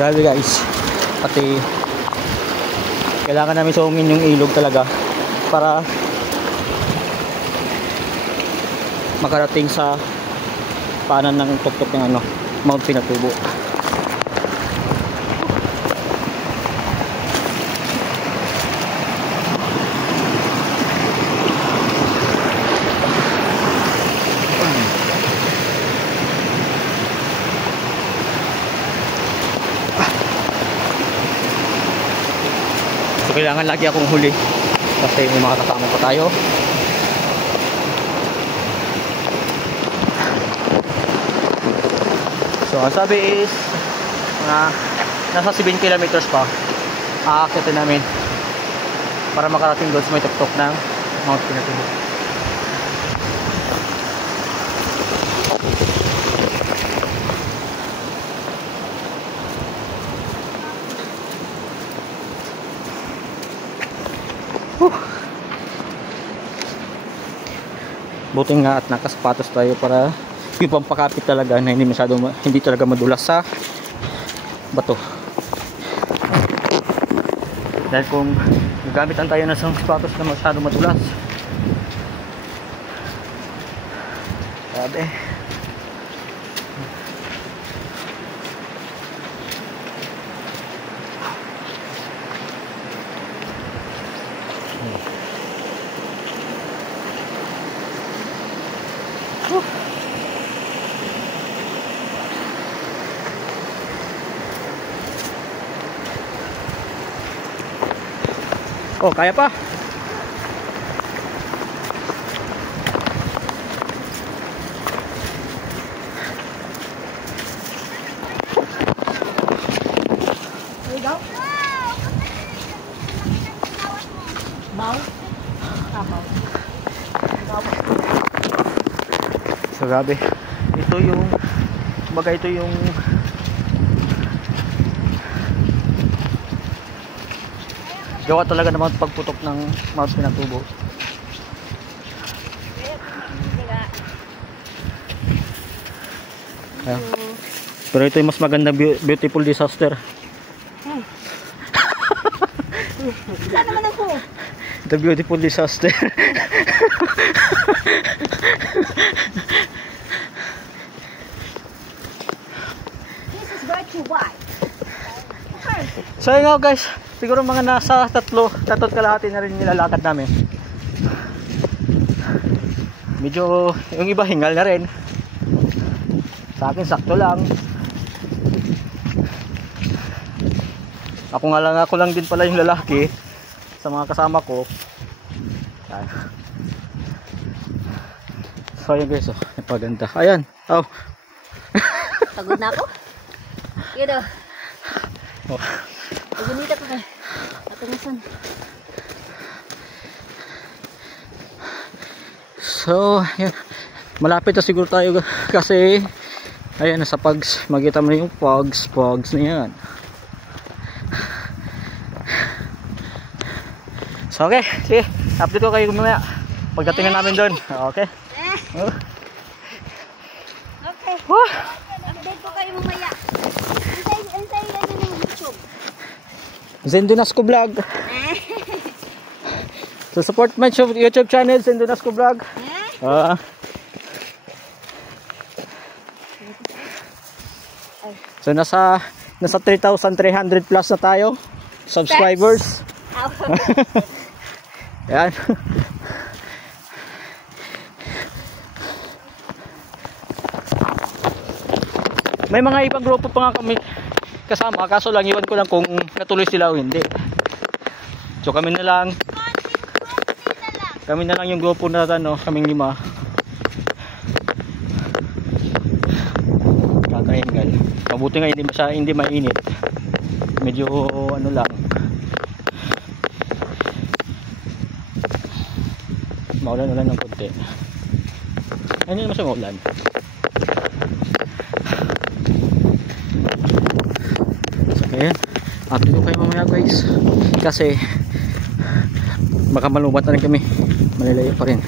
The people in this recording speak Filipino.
Grabe guys. Pati kailangan namin sungin yung ilog talaga para makarating sa paanan ng tuktok ng ano, Mount Pinatubo. So kailangan lagi akong huli kasi may mga kasama pa tayo. So ang sabi is nasa 7 kilometers pa aakitin namin para makarating doon sa may tuktok ng Mount Pinatubo. Buti nga at nakasapatos tayo para yung pampakapit talaga na hindi talaga madulas sa bato. Dahil kung gagamitan tayo ng sapatos na masyado madulas, sabi oh, kaya pa. So grabe. Ito yung gawa talaga naman pagputok ng Mount Pinatubo. Pero ito yung mas magandang beautiful disaster. Saan naman ako? The beautiful disaster. This is virtue white. So yun nga guys, siguro mga nasa tatlot kalahati na rin nilalakad namin. Medyo yung iba hingal na rin. Sa akin sakto lang. Ako lang din pala yung lalaki sa mga kasama ko. Ayan. So yun guys, napaganda. Ayan. Oh. Pagod na ako. Yun o. Oh. Pagunita ko na. Patungasan. So, yan. Malapit na siguro tayo kasi ayan, nasa Pugs. Makita mo na yung Pugs na yan. So, okay. Sige. Update ko kayo mamaya. Pagdating na namin doon. Okay. Okay. Update ko kayo mamaya. Antay ano ng YouTube. Zendo Nasco Vlog. So support my YouTube channel, Zendo Nasco Vlog. So nasa 3,300 plus na tayo subscribers. Yan. May mga ibang grupo pa nga kami kasama, kaso lang iwan ko lang kung natuloy sila o hindi. So kami na lang yung grupo na ano, kaming 5. Kakahingal. Mabuti nga hindi mainit. Medyo ano lang. Maulan-ulan ng konti. Ano naman sa maulan? Ayan, update ko kayo mamaya guys kasi baka malubat na rin kami, malalayo pa rin.